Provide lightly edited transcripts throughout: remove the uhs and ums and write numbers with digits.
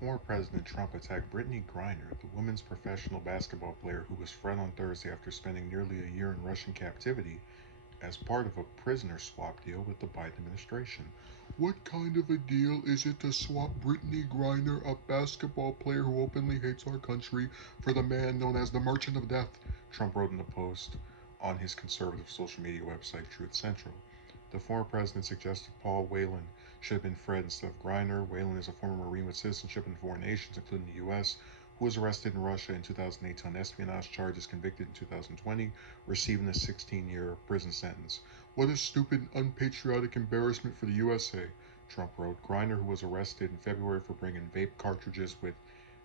Former President Trump attacked Britney Griner, the women's professional basketball player who was fled on Thursday after spending nearly a year in Russian captivity as part of a prisoner swap deal with the Biden administration. What kind of a deal is it to swap Britney Griner, a basketball player who openly hates our country, for the man known as the Merchant of Death? Trump wrote in a post on his conservative social media website, Truth Central. The former president suggested Paul Whelan should have been Fred instead of Griner. Whelan is a former Marine with citizenship in foreign nations, including the U.S., who was arrested in Russia in 2008 on espionage charges, convicted in 2020, receiving a 16-year prison sentence. What a stupid, unpatriotic embarrassment for the USA, Trump wrote. Griner, who was arrested in February for bringing vape cartridges with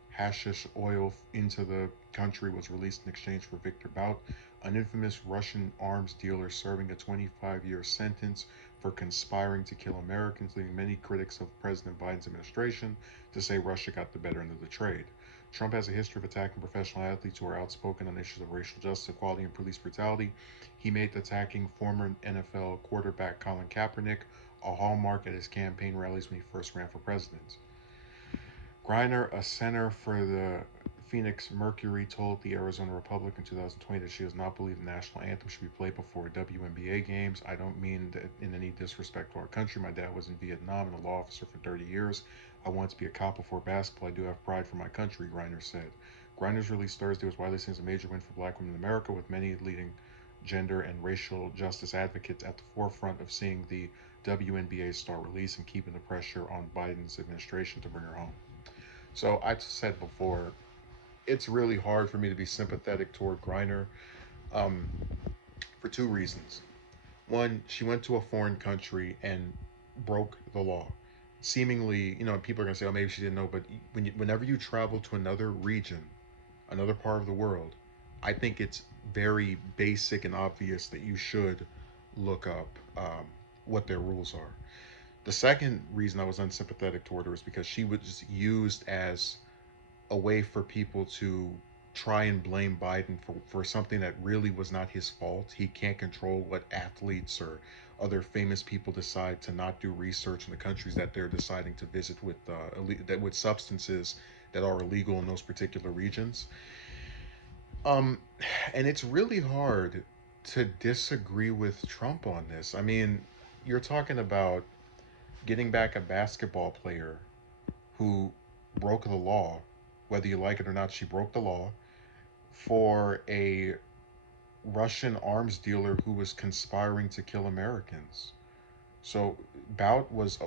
hashish oil into the country, was released in exchange for Victor Bout, an infamous Russian arms dealer serving a 25-year sentence for conspiring to kill Americans, leading many critics of President Biden's administration to say Russia got the better end of the trade. Trump has a history of attacking professional athletes who are outspoken on issues of racial justice, equality, and police brutality. He made attacking former NFL quarterback Colin Kaepernick a hallmark at his campaign rallies when he first ran for president. Griner, a center for the Phoenix Mercury, told the Arizona Republic in 2020 that she does not believe the national anthem should be played before WNBA games. I don't mean that in any disrespect to our country. My dad was in Vietnam and a law officer for 30 years. I want to be a cop before basketball. I do have pride for my country, Griner said. Griner's release Thursday was widely seen as a major win for black women in America, with many leading gender and racial justice advocates at the forefront of seeing the WNBA star release and keeping the pressure on Biden's administration to bring her home. So I said before, it's really hard for me to be sympathetic toward Griner um, for two reasons. One, she went to a foreign country and broke the law. Seemingly, people are going to say, oh, maybe she didn't know, but whenever you travel to another region, another part of the world, I think it's very basic and obvious that you should look up what their rules are. The second reason I was unsympathetic toward her is because she was used as a way for people to try and blame Biden for something that really was not his fault. He can't control what athletes or other famous people decide to not do research in the countries that they're deciding to visit with substances that are illegal in those particular regions. Um, and it's really hard to disagree with Trump on this. I mean, you're talking about getting back a basketball player who broke the law, whether you like it or not, she broke the law for a Russian arms dealer who was conspiring to kill Americans. So Bout was,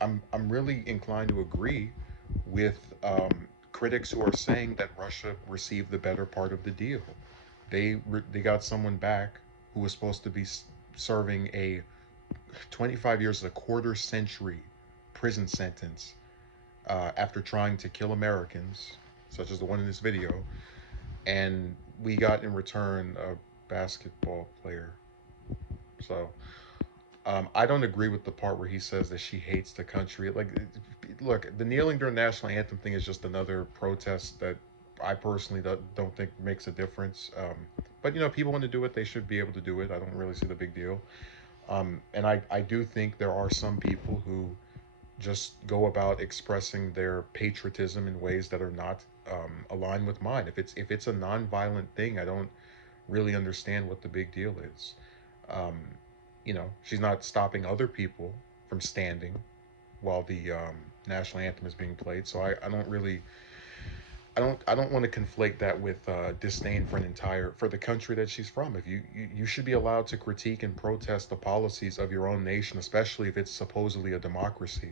I'm really inclined to agree with critics who are saying that Russia received the better part of the deal. They got someone back who was supposed to be serving a 25 years, a quarter century prison sentence after trying to kill Americans, such as the one in this video, and we got in return a basketball player. So I don't agree with the part where he says that she hates the country. Like, look, the kneeling during the national anthem thing is just another protest that I personally don't think makes a difference. But people want to do it; they should be able to do it. I don't really see the big deal. And I do think there are some people who just go about expressing their patriotism in ways that are not aligned with mine. If it's a nonviolent thing, I don't really understand what the big deal is. Um, she's not stopping other people from standing while the national anthem is being played. So I don't really I don't want to conflate that with disdain for the country that she's from. If you should be allowed to critique and protest the policies of your own nation, especially if it's supposedly a democracy.